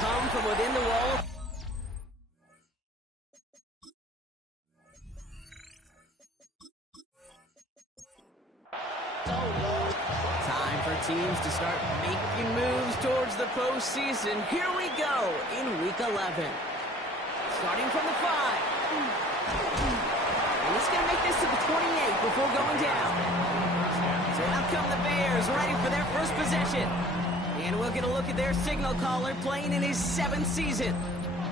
come from within the wall. Time for teams to start making moves towards the postseason. Here we go in Week 11. Starting from the 5. And he's going to make this to the 28 before going down. So out come the Bears, ready for their first possession. And we'll get a look at their signal caller playing in his 7th season.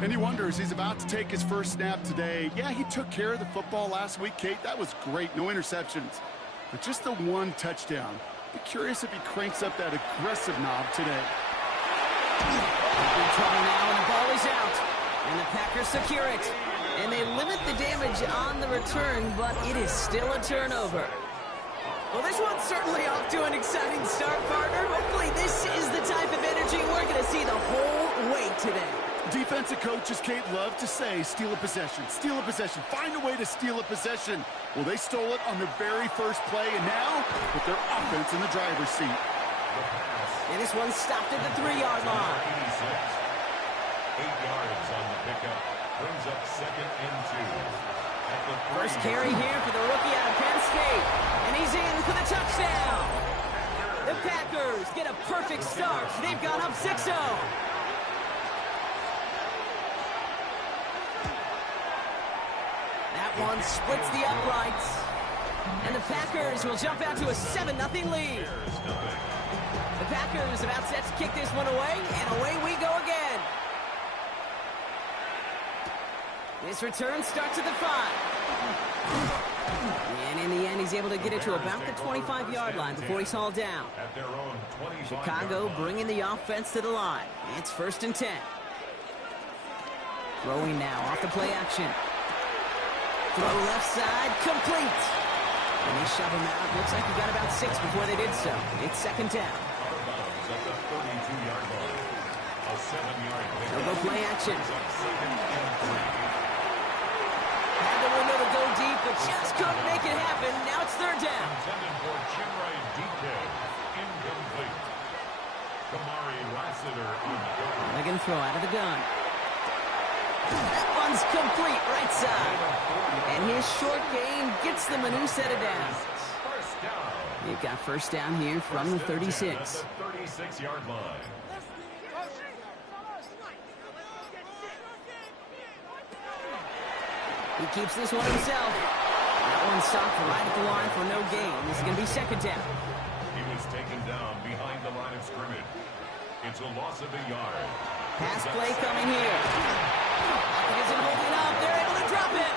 And he wonders, he's about to take his first snap today. Yeah, he took care of the football last week, Kate. That was great. No interceptions. But just the one touchdown. Be curious if he cranks up that aggressive knob today. In trouble now, and the ball is out. And the Packers secure it. And they limit the damage on the return, but it is still a turnover. Well, this one's certainly off to an exciting start, partner. Hopefully this is the type of energy we're going to see the whole way today. Defensive coaches, Kate, love to say, steal a possession, find a way to steal a possession. Well, they stole it on their very first play, and now put their offense in the driver's seat. And this one stopped at the 3-yard line. 8 yards on the pickup. Brings up 2nd and 2. First carry here for the rookie out of Penn State. And he's in for the touchdown. The Packers get a perfect start. They've gone up 6-0. That one splits the uprights. And the Packers will jump out to a 7-0 lead. The Packers about set to kick this one away, and away we go again. This return starts at the 5. And in the end, he's able to get it to about the 25-yard line before he's hauled down. Chicago bringing the offense to the line. It's 1st and 10. Throwing now off the play action. Throw left side, complete. And they shove him out. Looks like he got about 6 before they did so. It's 2nd down. They'll go play action. Had the window to go deep, but just couldn't make it happen. Now it's 3rd down. They're going to throw out of the gun. That one's complete, right side. And his short game gets them a new set of downs. They've got 1st down here from the 36. 36-yard line. He keeps this one himself. That one stopped right at the line for no gain. This is going to be 2nd down. He was taken down behind the line of scrimmage. It's a loss of a yard. Pass play coming here. Isn't holding up. They're able to drop it.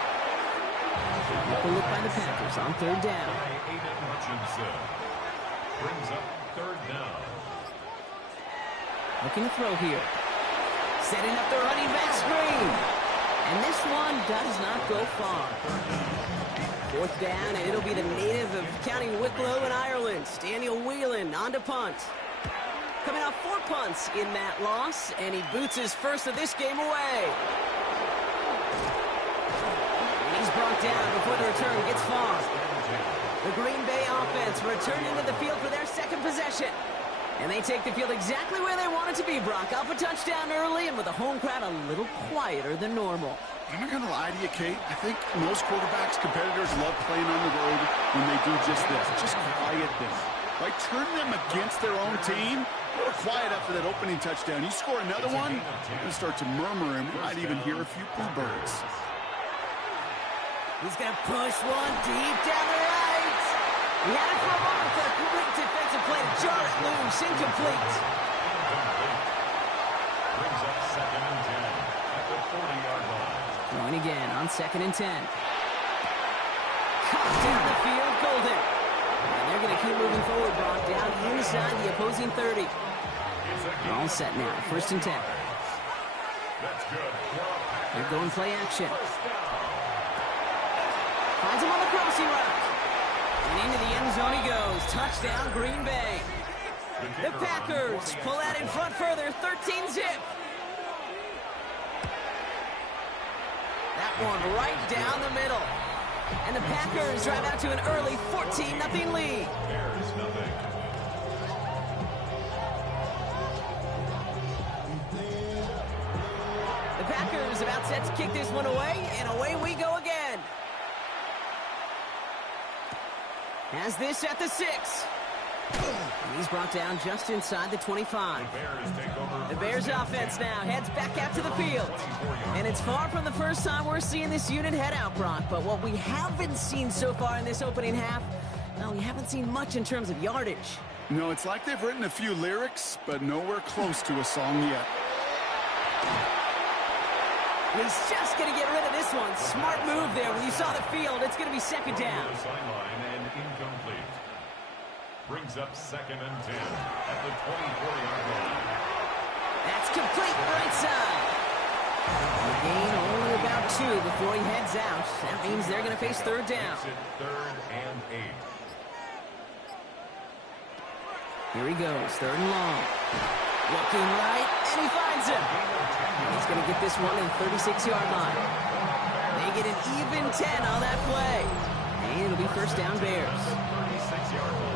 A look by the Packers on 3rd down. Aiden Hutchinson brings up 3rd down. Looking to throw here. Setting up the running back screen. And this one does not go far. 4th down, and it'll be the native of County Wicklow in Ireland, Daniel Whelan, on to punt. Coming off 4 punts in that loss, and he boots his first of this game away. And he's brought down before the return gets far. The Green Bay offense returning to the field for their 2nd possession. And they take the field exactly where they want it to be, Brock. Up a touchdown early, and with the home crowd a little quieter than normal. I'm not going to lie to you, Kate. I think most quarterbacks, competitors love playing on the road when they do just this. Just quiet them. By turning them against their own team, they were quiet after that opening touchdown. You score another one, you're going to start to murmur, and we might even hear a few blue birds. He's going to push one deep down the right. He had it for a moment for a great defensive play to jar it loose. Incomplete. Brings up 2nd and 10 at the 40-yard line. Throwing again on 2nd and 10. Caught down the field, Golden. And they're going to keep moving forward, Brock, down inside the opposing 30. They're all set now, 1st and 10. That's good. They're going play action. Finds him on the crossing route. And into the end zone he goes. Touchdown, Green Bay. The Packers pull out in front further, 13-zip. That one right down the middle. And the Packers drive out to an early 14-0 lead. Bears nothing. The Packers about set to kick this one away, and away we go again. Has this at the 6. And he's brought down just inside the 25. The Bears offense now heads back out to the field. And it's far from the first time we're seeing this unit head out, Brock. But what we haven't seen so far in this opening half, well, we haven't seen much in terms of yardage. No, it's like they've written a few lyrics, but nowhere close to a song yet. He's just going to get rid of this one. Smart move there. When you saw the field, it's going to be second down. Sideline and incomplete. Brings up 2nd and 10 at the 24-yard line. That's complete right side. The gain only about 2 before he heads out. That means they're going to face third down. Makes it 3rd and 8. Here he goes, 3rd and long. Looking right, and he finds him. And he's going to get this one in the 36-yard line. They get an even 10 on that play. And it'll be first down Bears. 36-yard line.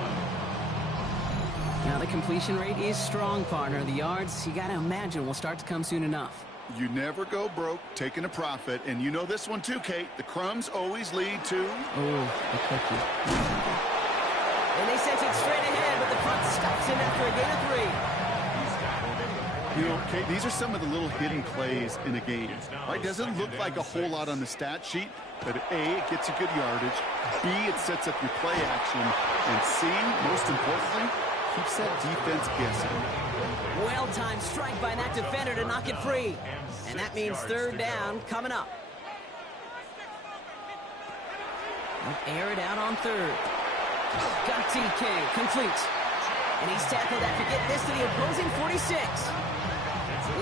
Now the completion rate is strong, partner. The yards, you got to imagine, will start to come soon enough. You never go broke taking a profit, and you know this one too, Kate. The crumbs always lead to... Oh, the cookie. And they sent it straight ahead, but the punt stops him after a gain of 3. You know, Kate, these are some of the little hidden plays in a game. Right? Doesn't look like a whole lot on the stat sheet, but A, it gets you good yardage. B, it sets up your play action. And C, most importantly, keeps that defense guessing. Well-timed strike by that defender to knock it free. And that means third down coming up. They'll air it out on 3rd. Got TK, complete. And he's tackled after getting this to the opposing 46.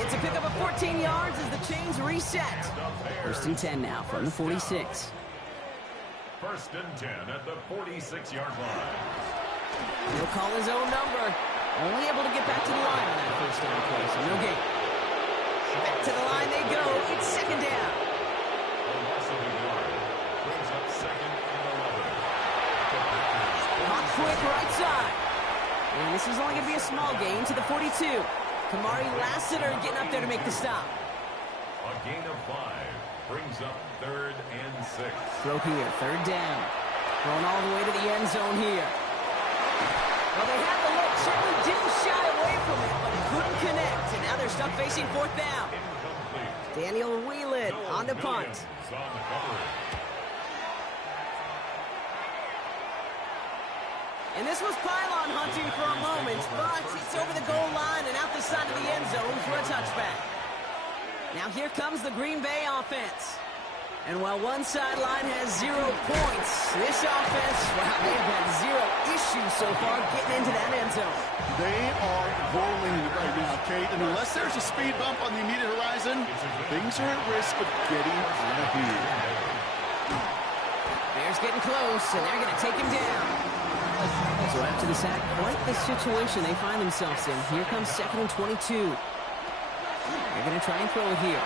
It's a pickup of 14 yards as the chains reset. 1st and 10 now from the 46. 1st and 10 at the 46-yard line. He'll call his own number. Only able to get back to the line on that first down play, so no gain. Back to the line they go. It's 2nd down. A loss of a yard. Brings up 2nd and 11. Hot quick right side. And this is only going to be a small gain to the 42. Kamari Lassiter getting up there to make the stop. A gain of 5 brings up 3rd and 6. Throw here, 3rd down. Thrown all the way to the end zone here. Well, they had the look. Certainly didn't shy away from it, but couldn't connect. And now they're stuck facing 4th down. Incomplete. Daniel Whelan on the punt. Williams on the coverage. And this was pylon hunting for a moment, but it's over the goal line and out the side of the end zone for a touchback. Now here comes the Green Bay offense. And while one sideline has 0 points, this offense, wow, they have had 0 issues so far getting into that end zone. They are rolling right now, Kate, and unless there's a speed bump on the immediate horizon, things are at risk of getting out of here. Bears getting close, and they're going to take him down. So after the sack, quite the situation they find themselves in. Here comes 2nd and 22. They're going to try and throw it here.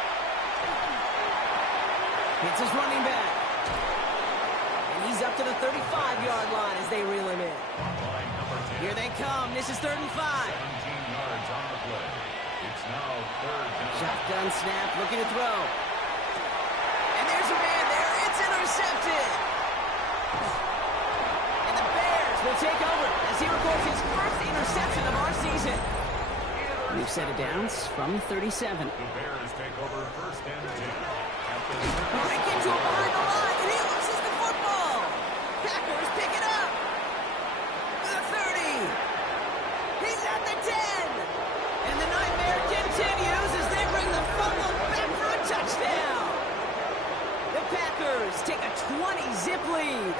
It's his running back. And he's up to the 35-yard line as they reel him in. Here they come. This is 3rd and 5. 17 yards on the play. It's now 3rd down. Shotgun snap, looking to throw. And there's a man there. It's intercepted. And the Bears will take over as he records his first interception of our season. We've set it down from 37. The Bears take over 1st and 10. Break into him behind the line, and he loses the football. Packers pick it up. The 30. He's at the 10. And the nightmare continues as they bring the fumble back for a touchdown. The Packers take a 20-zip lead.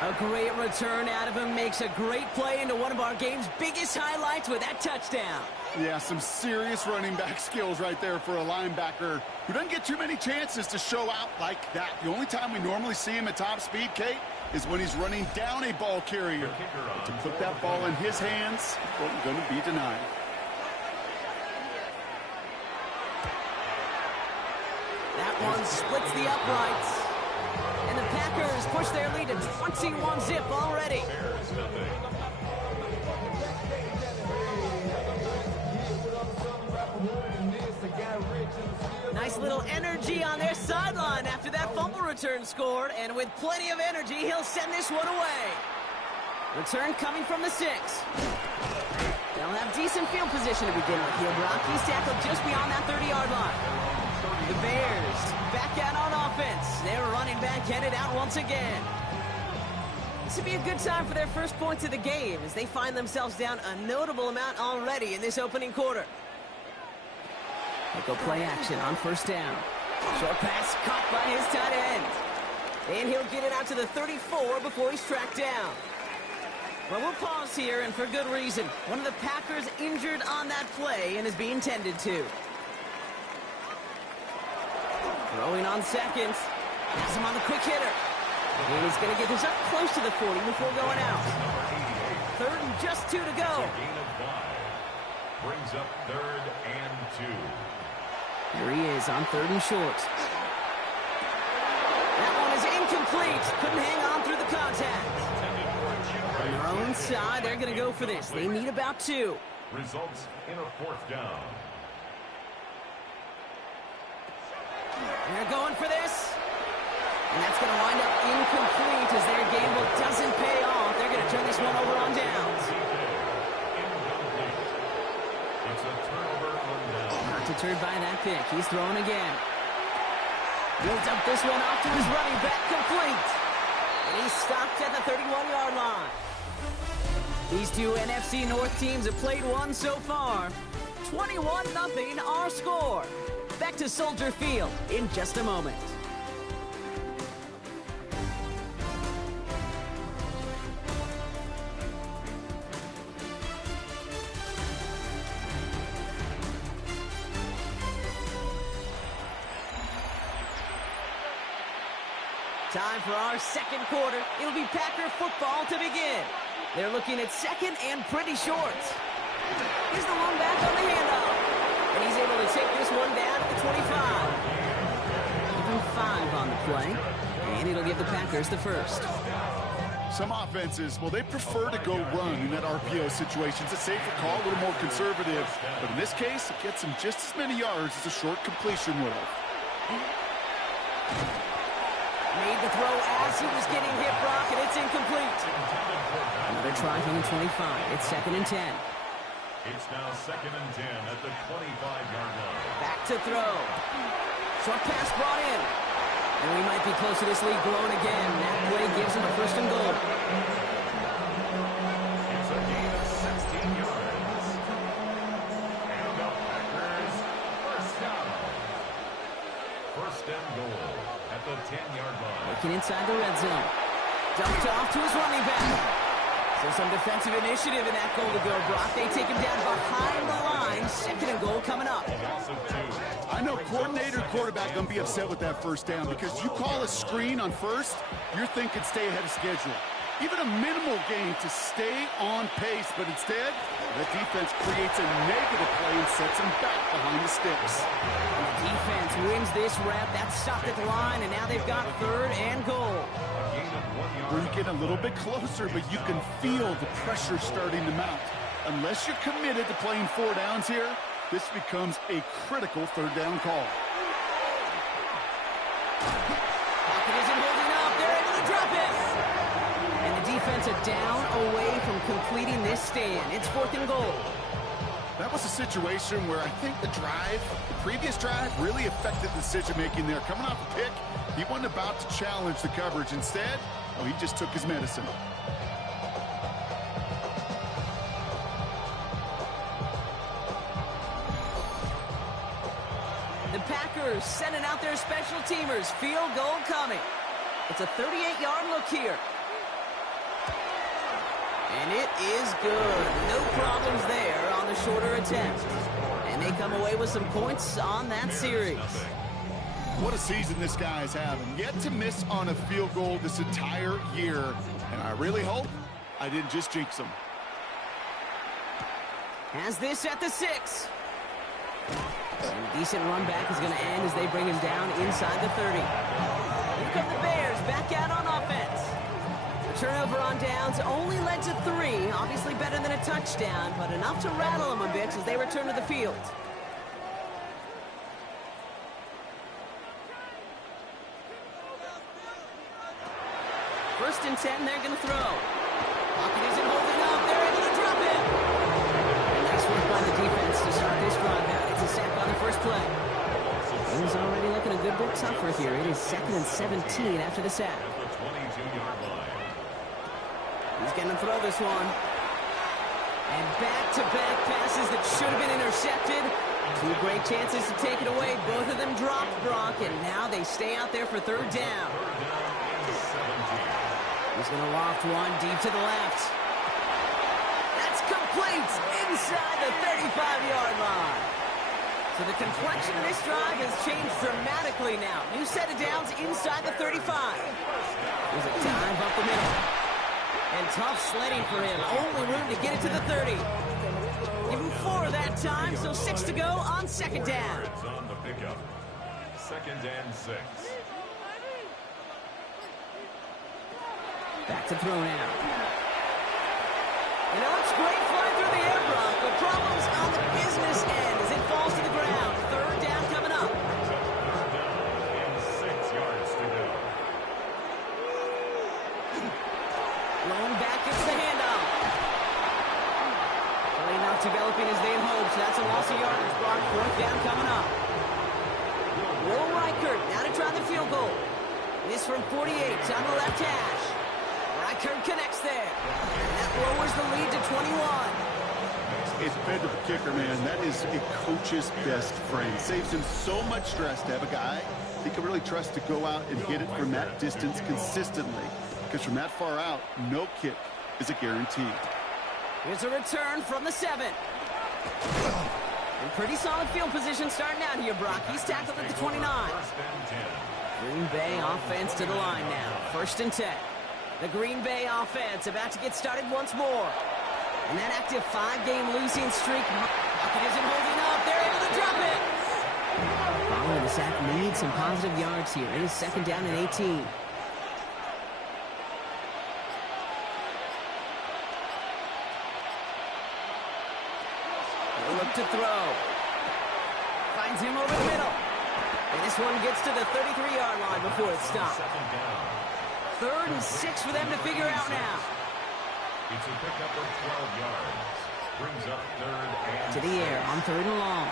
A great return out of him, makes a great play into one of our game's biggest highlights with that touchdown. Yeah, some serious running back skills right there for a linebacker who doesn't get too many chances to show out like that. The only time we normally see him at top speed, Kate, is when he's running down a ball carrier. But to put that ball in his hands, wasn't going to be denied. That one splits the uprights. And the Packers push their lead to 21-zip already. little energy on their sideline after that fumble return scored, and with plenty of energy, he'll send this one away. Return coming from the 6. They'll have decent field position to begin with here, Brock. He's tackled just beyond that 30-yard line. The Bears back out on offense. Their running back headed out once again. This would be a good time for their first points of the game as they find themselves down a notable amount already in this opening quarter. They go play action on first down. Short pass caught by his tight end. And he'll get it out to the 34 before he's tracked down. Well, we'll pause here, and for good reason. One of the Packers injured on that play and is being tended to. Throwing on seconds. Has him on the quick hitter. And he's going to get this up close to the 40 before going out. Third and just 2 to go. Gain of 5. Brings up 3rd and 2. Here he is on 3rd and short. That one is incomplete. Couldn't hang on through the contact. On their own side, they're going to go for this. They need about 2. Results in a 4th down. They're going for this. And that's going to wind up incomplete as their gamble doesn't pay off. They're going to turn this one over on downs. It's a turnover on down. Not deterred by that pick. He's throwing again. He'll dump this one off to his running back, complete. And he's stopped at the 31-yard line. These two NFC North teams have played one so far. 21-0 our score. Back to Soldier Field in just a moment. Time for our second quarter. It'll be Packer football to begin. They're looking at second and pretty short. Here's the one back on the handoff. And he's able to take this one down at the 25. Even 5 on the play. And it'll give the Packers the first. Some offenses, well, they prefer to go run in that RPO situation. It's a safer call, a little more conservative. But in this case, it gets him just as many yards as a short completion would have. Made the throw as he was getting hit, Brock, and it's incomplete. Another try from the 25. It's 2nd and 10. It's now 2nd and 10 at the 25-yard line. Back to throw. Short pass brought in. And we might be close to this lead growing again. That play gives him a 1st and goal. It's a gain of 16 yards. And the Packers first down. 1st and goal at the 10-yard line. Looking inside the red zone. Dumped off to his running back. So some defensive initiative in that goal to go, Brock. They take him down behind the line. 2nd and goal coming up. I know coordinator, quarterback going to be upset with that first down because you call a screen on first, you're thinking stay ahead of schedule. Even a minimal gain to stay on pace, but instead, the defense creates a negative play and sets him back behind the sticks. The defense wins this rep. That's stopped at the line, and now they've got 3rd and goal. Where you get a little bit closer, but you can feel the pressure starting to mount. Unless you're committed to playing 4 downs here, this becomes a critical 3rd down call. Pocket isn't holding up. They're able to drop it. And the defense are down away from completing this stand. It's 4th and goal. That was a situation where I think the previous drive, really affected the decision-making there. Coming off a pick, he wasn't about to challenge the coverage. Instead, well, he just took his medicine. The Packers sending out their special teamers. Field goal coming. It's a 38-yard look here. And it is good. No problems there on the shorter attempt. And they come away with some points on that series. What a season this guy is having. Yet to miss on a field goal this entire year. And I really hope I didn't just jinx him. Has this at the 6. And a decent run back is going to end as they bring him down inside the 30. Here come the Bears back out on offense. The turnover on downs only led to 3. Obviously better than a touchdown, but enough to rattle them a bit as they return to the field. First and 10, they're going to throw. Pocket isn't holding up. They're able to drop it. And nice work by the defense to start this drive out. It's a sack on the first play. Things already looking a good bit tougher here. It is 2nd and 17 after the sack. He's going to throw this one. And back-to-back passes that should have been intercepted. Two great chances to take it away. Both of them dropped, Brock, and now they stay out there for third down. He's going to loft one deep to the left. That's complete inside the 35-yard line. So the complexion of this drive has changed dramatically now. New set of downs inside the 35. There's a dive up the middle. And tough sledding for him. Only room to get it to the 30. Give him 4 that time, so 6 to go on second down. On the pickup. 2nd and 6. Back to throw now. You know, it's great flying through the air, Brock, but problems on the business end as it falls to the ground. Third down coming up. Third down and 6 yards to go. Rolling back gets the handoff. Play not developing as they had hoped. That's a loss of yardage, Brock. Fourth down coming up. Will Reichert now to try the field goal. This from 48 on the left hash. Reichert connects there. And that lowers the lead to 21. It's fed to the kicker, man. That is a coach's best friend. Saves him so much stress to have a guy he can really trust to go out and hit it from that distance consistently. Because from that far out, no kick is a guarantee. Here's a return from the 7. In pretty solid field position starting out here, Brock. He's tackled at the 29. Green Bay offense to the line now. 1st and 10. The Green Bay offense about to get started once more. And that active 5-game losing streak, Pocket isn't holding up. They're able to drop it. Following the sack, needs some positive yards here. It is 2nd down and 18. Look to throw. Finds him over the middle. And this one gets to the 33-yard line before it stops. 3rd and 6 for them to figure out now. It's a pickup of 12 yards. Brings up 3rd and to the air on 3rd and long.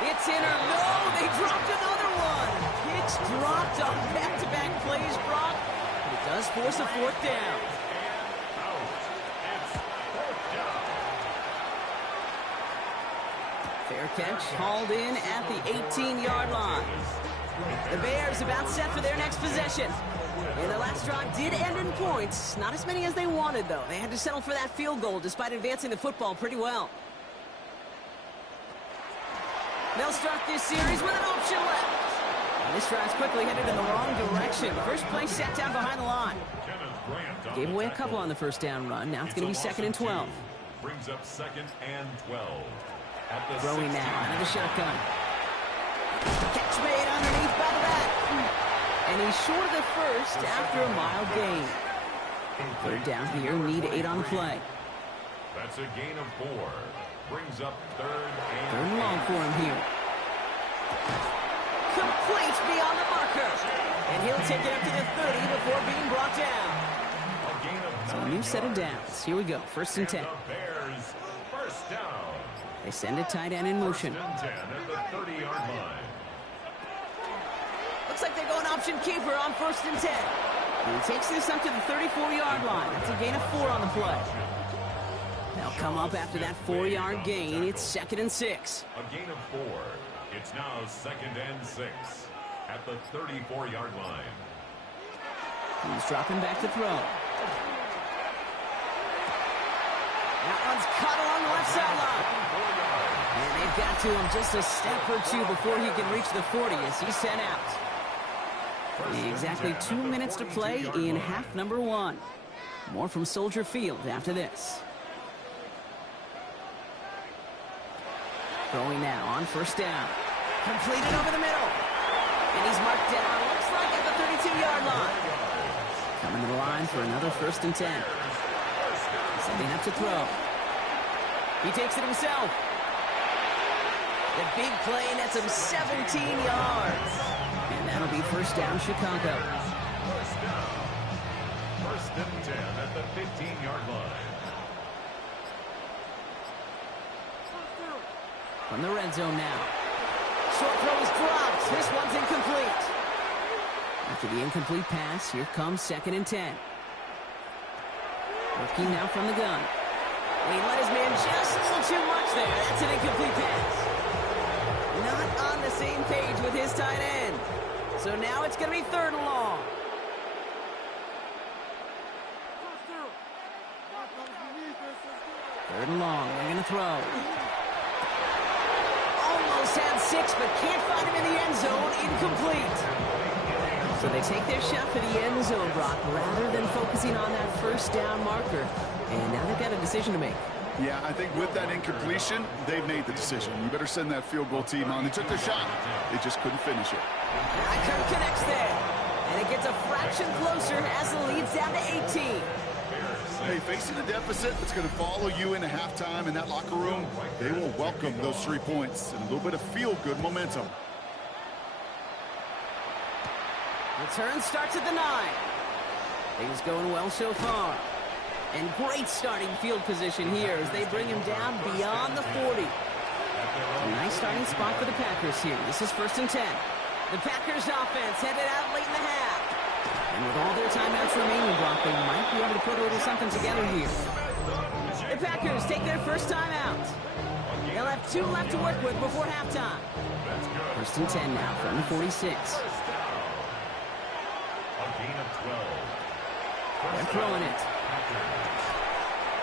It's in or no, they dropped another one. It's dropped on back-to-back plays, Brock. But it does force a 4th down. Fair catch, hauled in at the 18-yard line. The Bears about set for their next possession. And the last drive did end in points. Not as many as they wanted, though. They had to settle for that field goal despite advancing the football pretty well. They'll start this series with an option left. And this drive's quickly headed in the wrong direction. First play set down behind the line. Gave away a couple on the first down run. Now it's going to be 2nd and 12. Brings up 2nd and 12. Throwing now out of the shotgun. Catch made underneath by the back. And he's short of the first after a mild gain. 3rd down here, need 8 on the play. That's a gain of 4. Brings up 3rd and long for him here. Complete beyond the marker. And he'll take it up to the 30 before being brought down. So a new set of downs. Here we go, 1st and 10. The Bears, 1st down. They send a tight end in motion. 10 at the 30-yard line. Looks like they're going option keeper on 1st and 10. And he takes this up to the 34-yard line. That's a gain of 4 on the play. They'll come up after that 4-yard gain. It's 2nd and 6. A gain of 4. It's now 2nd and 6 at the 34-yard line. He's dropping back to throw. That one's cut along the left sideline. And they've got to him just a step or 2 before he can reach the 40 as he's sent out. Exactly 2 minutes to play in half number 1. More from Soldier Field after this. Throwing now on 1st down. Completed over the middle. And he's marked down, looks like at the 32-yard line. Coming to the line for another 1st and 10. Setting up to throw. He takes it himself. The big play nets him 17 yards. And That'll be first down, Chicago. First down. First and 10 at the 15-yard line. From the red zone now. Short throw is dropped. This one's incomplete. After the incomplete pass, here comes second and 10. Working now from the gun. He let his man just a little too much there. That's an incomplete pass. Not on the same page with his tight end. So now it's going to be third and long. Third and long. They're going to throw. Almost had 6, but can't find him in the end zone. Incomplete. So they take their shot for the end zone, Brock, rather than focusing on that first down marker. And now they've got a decision to make. Yeah, I think with that incompletion, they've made the decision. You better send that field goal team on. They took their shot. They just couldn't finish it. Reichert connects there. And it gets a fraction closer as the lead's down to 18. Hey, facing a deficit that's going to follow you into halftime in that locker room, they will welcome those 3 points and a little bit of feel-good momentum. Return starts at the 9. Things going well so far. And great starting field position here as they bring him down beyond the 40. A nice starting spot for the Packers here. This is first and 10. The Packers offense headed out late in the half. And with all their timeouts remaining, Brock, they might be able to put a little something together here. The Packers take their first timeout. They'll have 2 left to work with before halftime. First and 10 now from the 46. They're throwing it.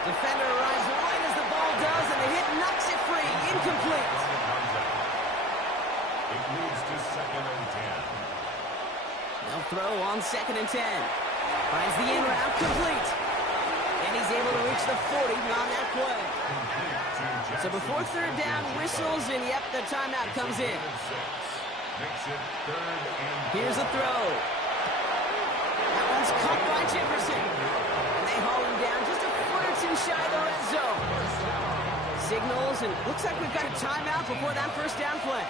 Defender arrives right as the ball does, and the hit knocks it free. Incomplete. It moves to second and 10. They'll throw on second and 10. Finds the in route complete. And he's able to reach the 40 on that play. So before third down whistles, and yep, the timeout comes in. Makes it third and Here's a throw. That one's caught by Jefferson. And they haul him down just a foot or two shy of the red zone. Signals, and looks like we've got a timeout before that first down play.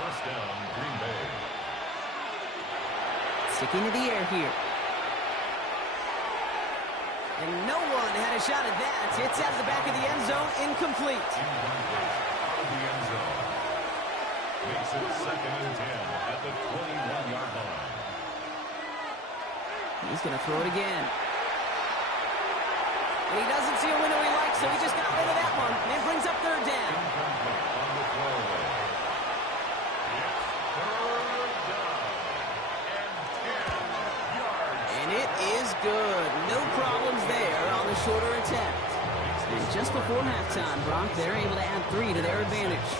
first down, Green Bay. Sticking to the air here. And no one had a shot at that. It's out of the back of the end zone, incomplete. Out of the end zone. Makes it second and 10 at the 21-yard line. He's going to throw it again. And he doesn't see a window he likes, so he just got rid of that one. And it brings up third down. Incomplete on the throwaway. It's third down and 10 yards. And it is good. No problems there on the shorter attempt. And just before halftime, Brock, they're able to add 3 to their advantage.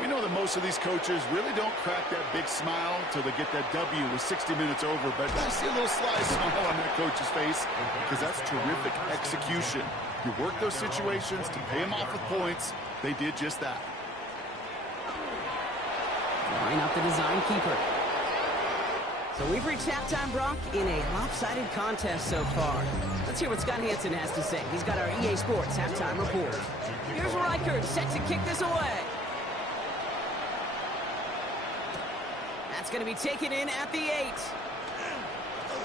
We know that most of these coaches really don't crack that big smile till they get that W with 60 minutes over, but I see a little sly smile on that coach's face because that's terrific execution. You work those situations to pay them off with points. They did just that. Line up the design keeper. So we've reached halftime, Brock, in a lopsided contest so far. Let's hear what Scott Hansen has to say. He's got our EA Sports halftime report. Here's Reichert set to kick this away. That's going to be taken in at the 8.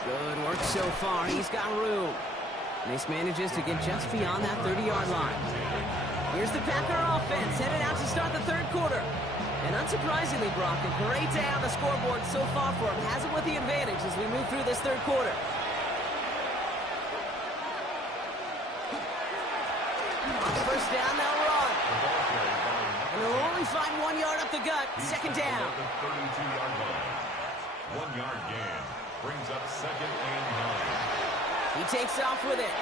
Good work so far. He's got room. Nice manages to get just beyond that 30-yard line. Here's the Packer offense headed out to start the third quarter. And unsurprisingly, Brock, a great day on the scoreboard so far for him. Has it with the advantage as we move through this third quarter. On the first down, they'll run. And they'll only find 1 yard up the gut. Second down. At the 32-yard line. 1 yard gain brings up second and 9. He takes off with it.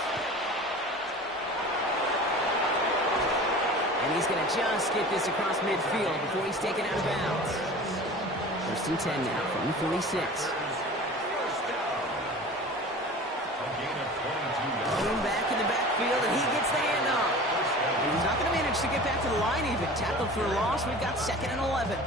And he's going to just get this across midfield before he's taken out of bounds. First and 10 now from the 46. Going back in the backfield, and he gets the handoff. And he's not going to manage to get back to the line even. Tackled for a loss. We've got second and 11.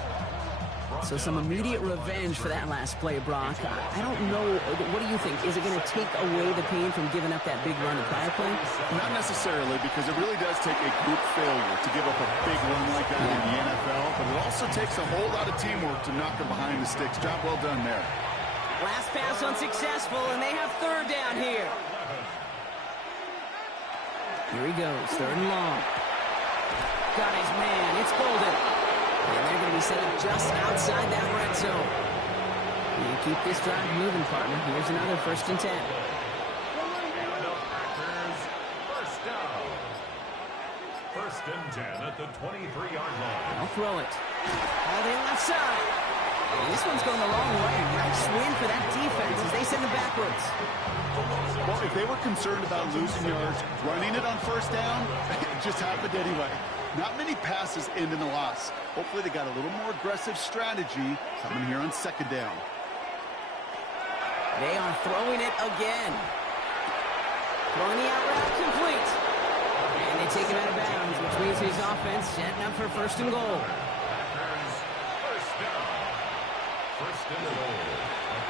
So some immediate revenge for that last play, Brock. I don't know. What do you think? Is it going to take away the pain from giving up that big run to prior play? Not necessarily, because it really does take a group failure to give up a big run like that in the NFL, but it also takes a whole lot of teamwork to knock them behind the sticks. Job well done there. Last pass unsuccessful, and they have third down here. Here he goes, third and long. Got his man, it's Bolden. And they're going to be set up just outside that red zone. You keep this drive moving, partner. Here's another 1st and 10. And the Packers, first down. 1st and 10 at the 23-yard line. I'll throw it. All the left side. And this one's going the wrong way. Nice win for that defense as they send it backwards. Well, if they were concerned about losing yards, running it on 1st down, it just happened anyway. Not many passes end in a loss. Hopefully they got a little more aggressive strategy coming here on 2nd down. They are throwing it again. Throwing the out route complete. And they take him out of bounds, which means his offense setting up for 1st and goal. Packers, first down. 1st and goal.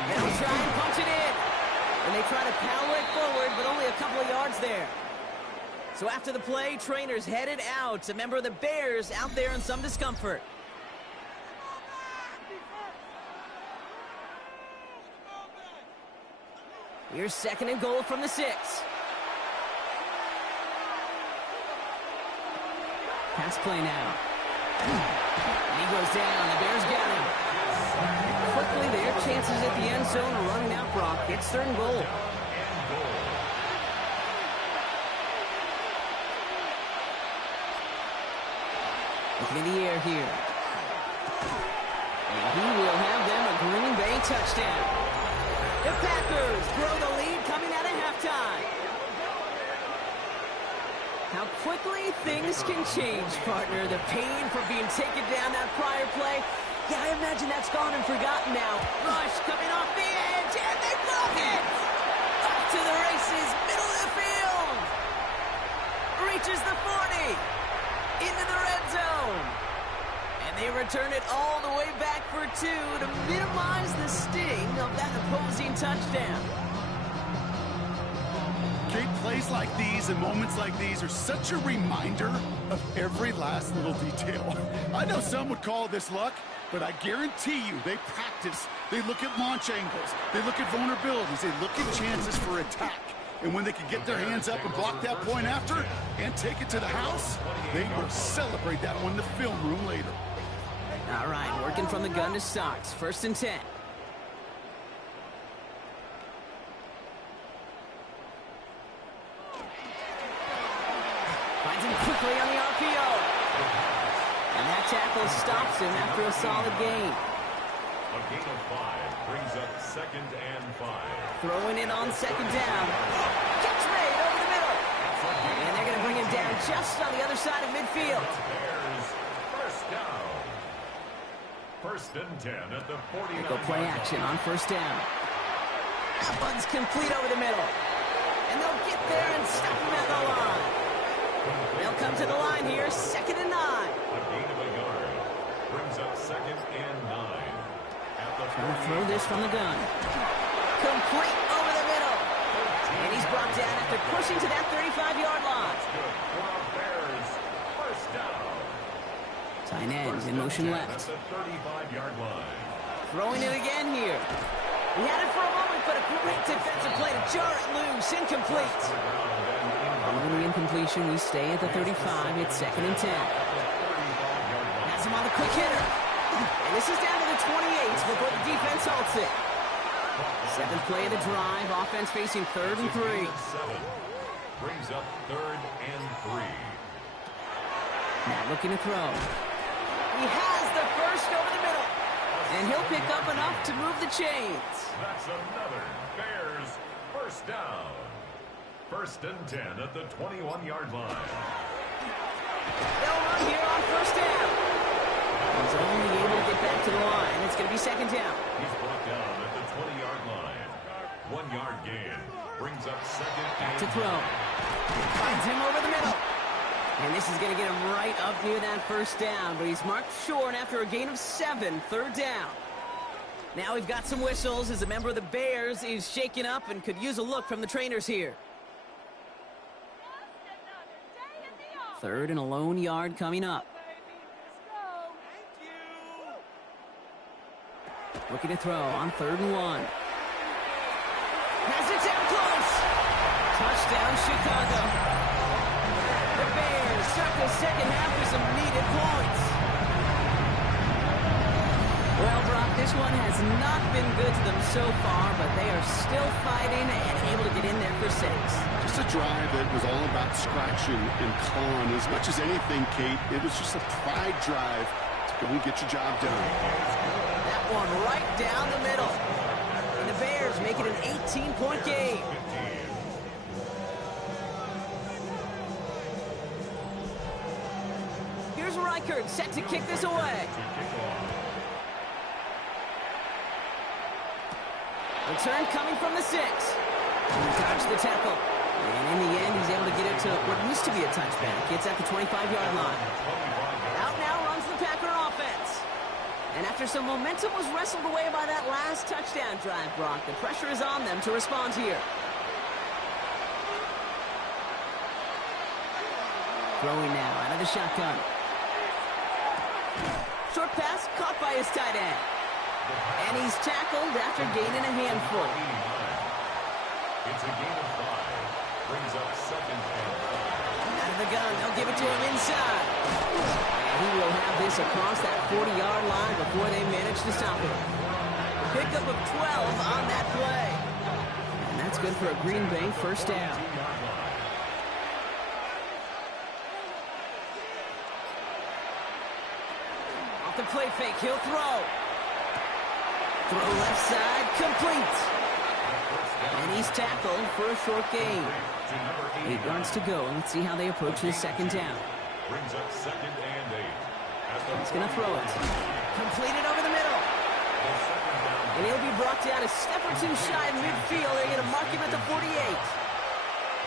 They'll try and punch it in. And they try to power it forward, but only a couple of yards there. So after the play, trainers headed out. A member of the Bears out there in some discomfort. Here's 2nd and goal from the 6. Pass play now. And he goes down. The Bears got him. Quickly, their chances at the end zone are running out, Brock. It's 3rd and goal. Looking in the air here. And he will have them a Green Bay touchdown. The Packers grow the lead coming out of halftime. How quickly things can change, partner. The pain for being taken down that prior play. Yeah, I imagine that's gone and forgotten now. Rush coming off the edge, and they broke it! Up to the races, middle of the field! Reaches the 40! Into the red zone! And they return it all the way back for 2 to minimize the sting of that opposing touchdown. Kate, plays like these and moments like these are such a reminder of every last little detail. I know some would call this luck, but I guarantee you they practice. They look at launch angles. They look at vulnerabilities. They look at chances for attack. And when they can get their hands up and block that point after and take it to the house, they will celebrate that one in the film room later. All right, working from the gun to start. 1st and 10. Finds him quickly on the RPO. And that tackle stops him after a solid gain. A gain of 5 brings up 2nd and 5. Throwing it on 2nd down. Catch made over the middle. And they're going to bring him down just on the other side of midfield. Bears, first down. 1st and 10 at the 49. Go play action on 1st down. That one's complete over the middle. And they'll get there and stop him at the line. They'll come to the line here, 2nd and 9. A gain of a yard brings up 2nd and 9. At the Trying to throw this from the gun. Complete over the middle. And he's brought down after pushing to that 35-yard line. good for the Bears. First down. Tight end in motion At left. the 35-yard line. Throwing it again here. He had it for a moment, but a great defensive play to jar it loose. Incomplete. Following the incompletion, we stay at the 35. It's 2nd and 10. Has him on the quick hitter. And this is down to the 28 before the defense halts it. 7th play of the drive. Offense facing 3rd and 3. Brings up 3rd and 3. Now looking to throw. He has the first over the middle. And he'll pick up enough to move the chains. That's another Bears first down. 1st and 10 at the 21-yard line. They'll run here on 1st down. He's only able to get back to the line. It's going to be 2nd down. He's brought down at the 20-yard line. 1-yard gain brings up 2nd Back and to throw. Finds him over the middle. And this is going to get him right up near that first down, but he's marked short after a gain of 7, third down. Now we've got some whistles as a member of the Bears is shaken up and could use a look from the trainers here. Third and a lone yard coming up. Looking to throw on 3rd and 1. Has it down close. Touchdown, Chicago. The Bears start the second half with some needed points. Well, Brock, this one has not been good to them so far, but they are still fighting and able to get in there for 6. Just a drive that was all about scratching and clawing. As much as anything, Kate, it was just a pride drive to go and get your job done. That one right down the middle. And the Bears make it an 18-point game. Here's Reichert set to kick this away. Return coming from the 6. He dodged the tackle. And in the end, he's able to get it to what used to be a touchback. Gets at the 25-yard line. Out now runs the Packer offense. And after some momentum was wrestled away by that last touchdown drive, Brock, the pressure is on them to respond here. Throwing now out of the shotgun. Short pass caught by his tight end. And he's tackled after gaining a handful. It's a gain of 5. Brings up 2nd and 5. Out of the gun, they'll give it to him inside. And he will have this across that 40-yard line before they manage to stop him. Pickup of 12 on that play. And that's good for a Green Bay first down. Off the play fake, he'll throw. Throw left side, complete. And he's tackled for a short gain. 8 yards to go. Let's see how they approach this second down. Brings up 2nd and 8. He's going to throw it. Completed over the middle. And he'll be brought down a step or two shy of midfield. They're going to mark him at the 48. A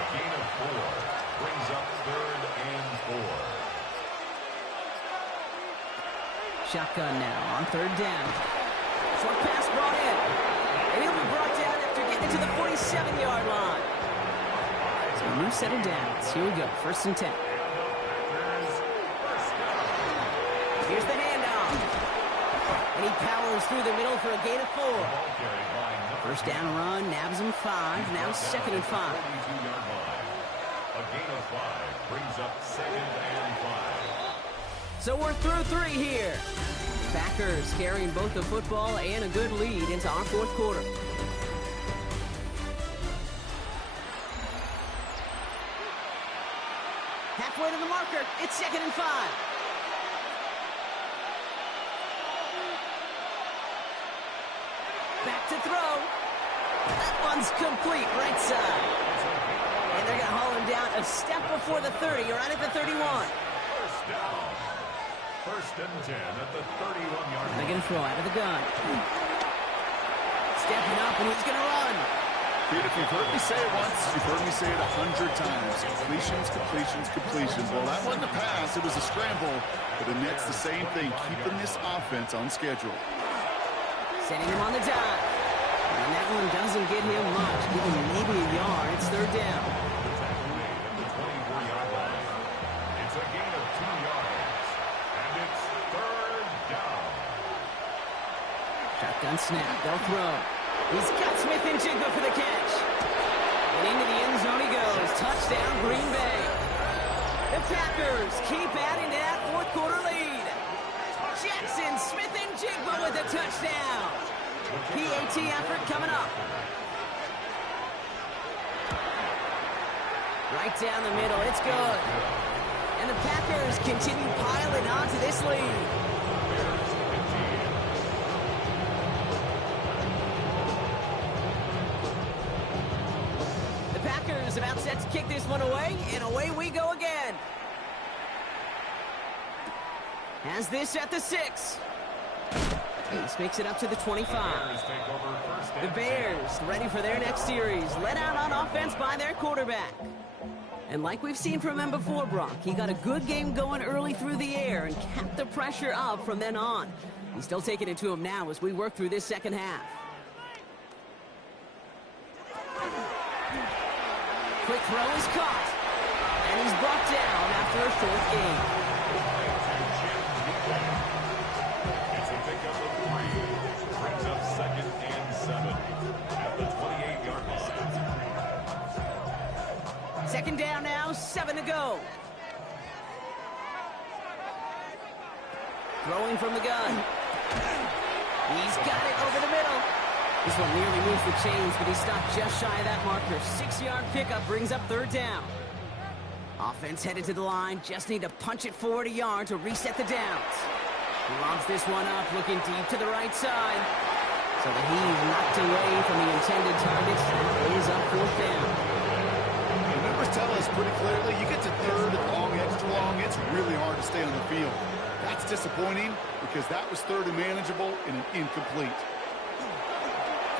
gain of 4. Brings up 3rd and 4. Shotgun now on 3rd down. Short pass brought in. And he'll be brought down after getting to the 47-yard line. So a new set of downs. Here we go. 1st and 10. Here's the handoff. And he powers through the middle for a gain of 4. First down run, nabs him 5. Now 2nd and 5. A gain of 5 brings up 2nd and 5. So we're through 3 here. Packers carrying both the football and a good lead into our 4th quarter. Halfway to the marker. It's 2nd and 5. Back to throw. That one's complete, right side. And they're going to haul him down a step before the 30, right at the 31. First down. 1st and 10 at the 31-yard line. They're going to throw out of the gun. Stepping up, and he's going to run. Dude, if you've heard me say it once, you've heard me say it 100 times. Completions, completions, completions. Well, that wasn't a pass. It was a scramble. But the Nets, the same thing, keeping this offense on schedule. Setting him on the dive. And that one doesn't get him much. Give him maybe a yard. It's 3rd down. The tackle made at the 24-yard line. It's a gain of 2 yards. And it's 3rd down. Shotgun snap. They'll throw. He's got Smith-Njigba for the catch. And into the end zone he goes. Touchdown, Green Bay. The Packers keep adding to that 4th quarter lead. Jackson Smith-Njigba with a touchdown. PAT effort coming up. Right down the middle. It's good. And the Packers continue piling on to this lead. The Packers about set to kick this one away, and away we go again. Has this at the 6. Ace makes it up to the 25. The Bears ready for their next series. Led out on offense by their quarterback. And like we've seen from him before, Brock, he got a good game going early through the air and kept the pressure up from then on. He's still taking it to him now as we work through this second half. Quick throw is caught. And he's brought down after a short game. It's a pickup of 3. Brings up 2nd and 7 at the 28-yard line. Second down now, 7 to go. Throwing from the gun. He's got it over the middle. This one nearly moved the chains, but he stopped just shy of that marker. 6-yard pickup brings up 3rd down. Offense headed to the line. Just need to punch it forward a yard to reset the downs. He lobs this one up, looking deep to the right side. So that he's knocked away from the intended target. That is up 4th down. The numbers tell us pretty clearly, you get to 3rd and long, extra long, it's really hard to stay on the field. That's disappointing because that was 3rd and manageable and an incomplete.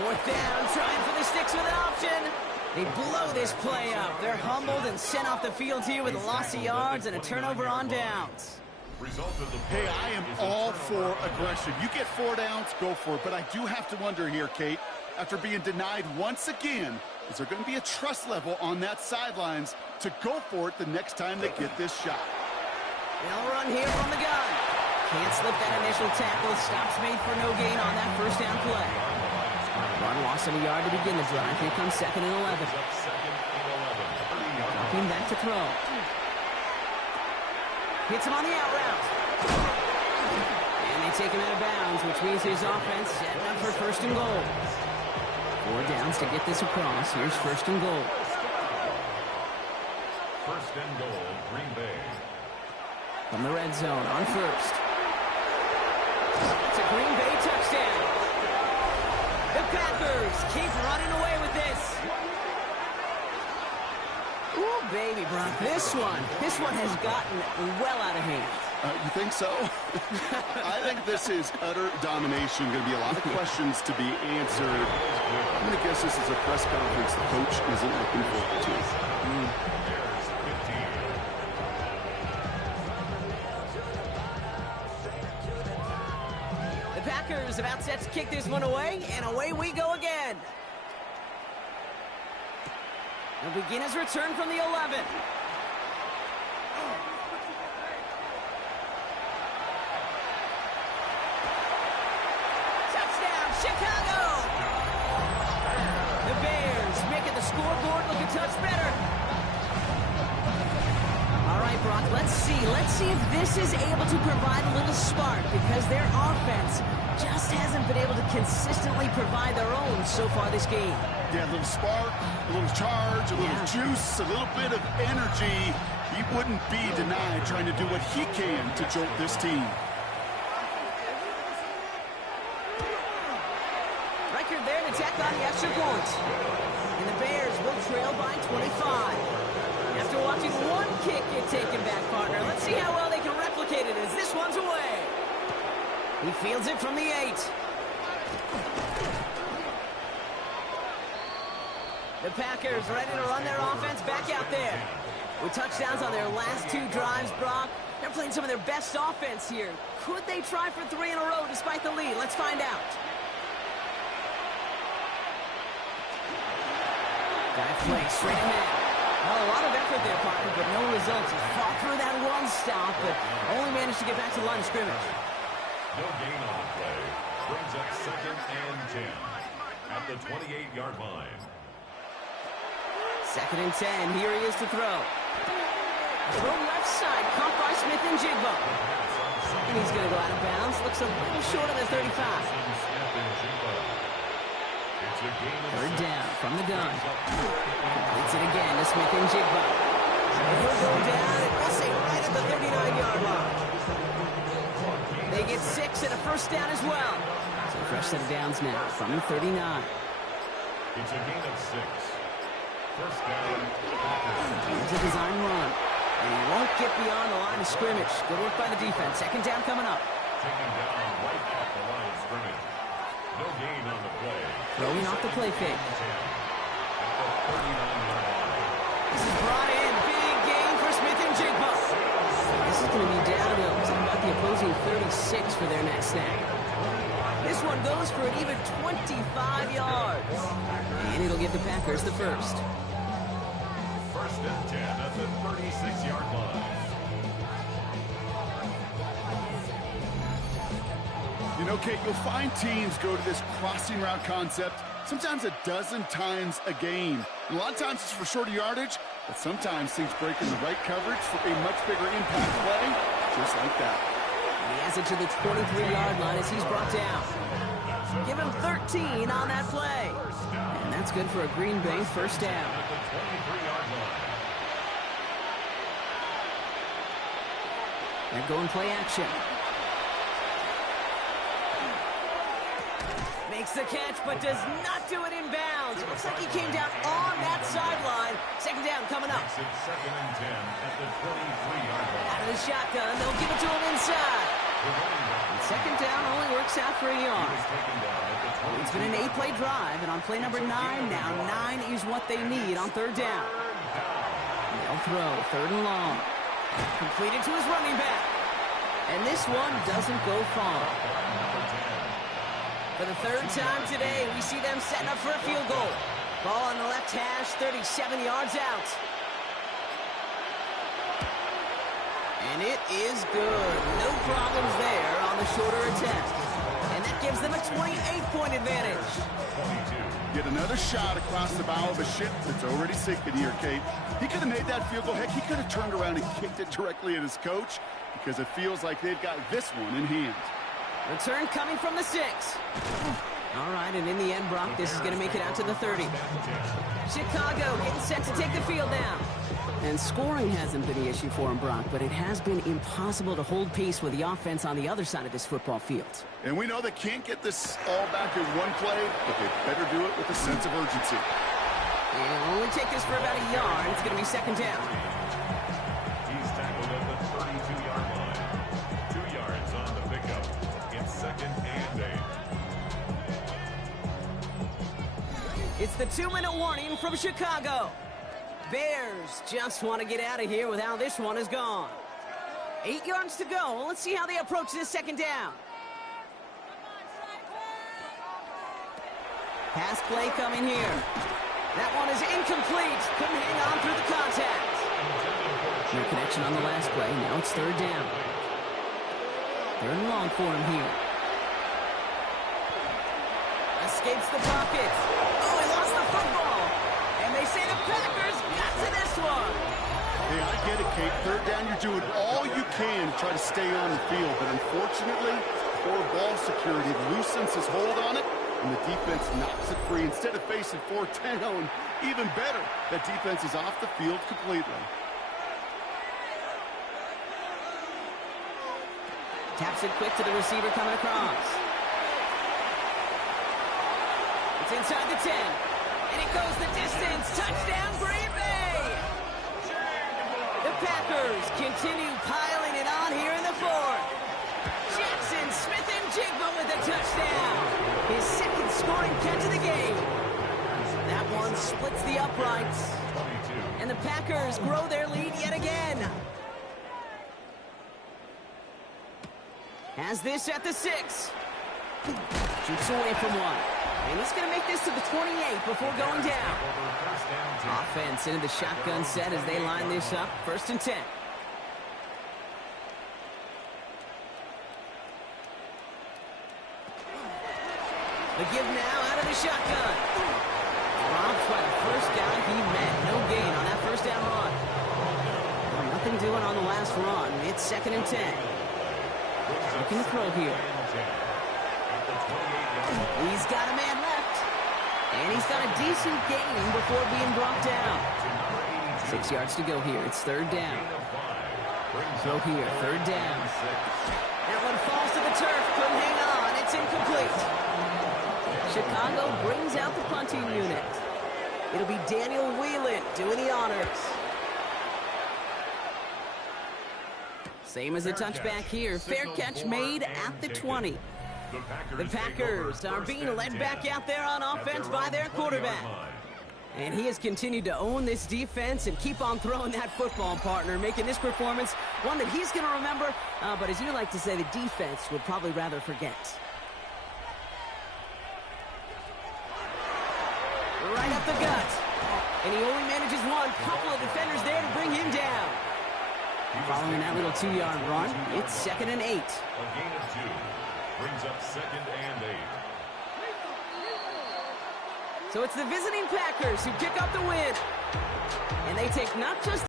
4th down, trying for the sticks with an option. They blow this play up. They're humbled and sent off the field here with a loss of yards and a turnover on downs. Hey, I am all for aggression. You get 4 downs, go for it. But I do have to wonder here, Kate, after being denied once again, is there going to be a trust level on that sidelines to go for it the next time they get this shot? They'll run here from the gun. Can't slip that initial tackle. Stops made for no gain on that 1st down play. Run loss of a yard to begin the drive. Here comes 2nd and 11. Dropping back to throw. Hits him on the out route. And they take him out of bounds, which means his offense setting up for 1st and goal. 4 downs to get this across. Here's 1st and goal. 1st and goal, Green Bay. From the red zone on 1st. It's a Green Bay touchdown. The Packers keep running away with this. Ooh, baby, Brock. This one has gotten well out of hand. You think so? I think this is utter domination. Going to be a lot of questions to be answered. I'm going to guess this is a press conference the coach isn't looking forward to. The Packers about set to kick this one away, and away we go again. They'll begin his return from the 11. Touchdown, Chicago! The Bears making the scoreboard look a touch better. All right, Brock, let's see if this is able to provide a little spark, because their offense just hasn't been able to consistently provide their own so far this game. Yeah, a little spark, a little charge, a little juice, a little bit of energy. He wouldn't be denied trying to do what he can to jolt this team. Record there to tack on the extra point. And the Bears will trail by 25. After watching one kick get taken back, partner, let's see how well they can replicate it as this one's away. He fields it from the 8. The Packers ready to run their offense back out there. With touchdowns on their last 2 drives, Brock, they're playing some of their best offense here. Could they try for 3 in a row despite the lead? Let's find out. Dive play straight ahead. Well, a lot of effort there, partner, but no results. He fought through that one stop, but only managed to get back to the line of scrimmage. No gain on the play. Brings up 2nd and 10 at the 28-yard line. 2nd and 10. Here he is to throw. Throw left side, caught by Smith and Jigba. And he's going to go out of bounds. Looks a little short of the 35. 3rd down from the gun. Completes it again to Smith and Jigba. He'll go down, and we'll say right at the 39-yard line. They get 6 and a 1st down as well. So fresh set of downs now from the 39. It's a gain of 6. 1st down. Here's a design run. And he won't get beyond the line of scrimmage. Good work by the defense. 2nd down coming up. Taken down right at the line of scrimmage. No gain on the play. Throwing off the play fake. At the 39-yard line. This is brought in big. Smith-Njigba. This is going to be down to about the opposing 36 for their next snap. This one goes for an even 25 yards. And it'll give the Packers the first. First and 10 at the 36-yard line. You know, Kate, you'll find teams go to this crossing route concept sometimes a dozen times a game. And a lot of times it's for shorter yardage, but sometimes things break in the right coverage for a much bigger impact play, just like that. He has it to the 23-yard line as he's brought down. Give him 13 on that play. And that's good for a Green Bay first down. They're going play action. Makes the catch, but does not do it in bounds. It looks like he came down on that sideline. Second down coming up. Second and 10 at the 23-yard line. Out of the shotgun, they'll give it to him inside. And second down only works out for a yard. It's been an 8-play drive, and on play number 9 now, 9 is what they need on third down. They'll throw, third and long. Completed to his running back. And this one doesn't go far. For the third time today, we see them setting up for a field goal. Ball on the left hash, 37 yards out. And it is good. No problems there on the shorter attempt. And that gives them a 28-point advantage. Get another shot across the bow of a ship that's already sinking here, Kate. He could have made that field goal. Heck, he could have turned around and kicked it directly at his coach because it feels like they've got this one in hand. Return coming from the 6. All right, and in the end, Brock, this is going to make it out to the 30. Chicago getting set to take the field down. And scoring hasn't been the issue for him, Brock, but it has been impossible to hold pace with the offense on the other side of this football field. And we know they can't get this all back in one play, but they better do it with a sense of urgency. And it'll only take this for about a yard. It's going to be second down. He's tackled at the 32-yard line. 2 yards on the pickup. It's second and 8. It's the 2-minute warning from Chicago. Bears just want to get out of here with how this one is gone. 8 yards to go. Let's see how they approach this second down. Pass play coming here. That one is incomplete. Couldn't hang on through the contact. No connection on the last play. Now it's third down. Third and long for him here. Escapes the pocket. Oh, he lost the football. And they say the Packers got to this one. Hey, I get it, Kate. Third down, you're doing all you can to try to stay on the field. But unfortunately, poor ball security loosens his hold on it, and the defense knocks it free. Instead of facing fourth down, even better, that defense is off the field completely. Taps it quick to the receiver coming across. It's inside the 10. And it goes the distance. Touchdown, Green Bay! The Packers continue piling it on here in the fourth. Jackson Smith-Njigba with a touchdown. His second scoring catch of the game. That one splits the uprights. And the Packers grow their lead yet again. Has this at the 6. Shoots away from one. And he's going to make this to the 28 before going down. Offense into the shotgun set as they line this up. First and 10. The give now out of the shotgun. Robbed by the first guy he met. No gain on that first down run. Well, nothing doing on the last run. It's second and 10. Looking to throw here. He's got a man left. And he's got a decent gain before being brought down. 6 yards to go here. It's third down. Throw here. Third down. That one falls to the turf. Couldn't hang on. It's incomplete. Chicago brings out the punting unit. It'll be Daniel Whelan doing the honors. Same as a touchback here. Fair catch made at the 20. The Packers are being led back out there on offense by their quarterback. And he has continued to own this defense and keep on throwing that football, partner, making this performance one that he's going to remember, but as you like to say, the defense would probably rather forget. Right up the gut. And he only manages one. Couple of defenders there to bring him down. Following that little 2-yard run, it's 2nd and 8. A gain of 2 brings up 2nd and 8. So it's the visiting Packers who pick up the win. And they take not just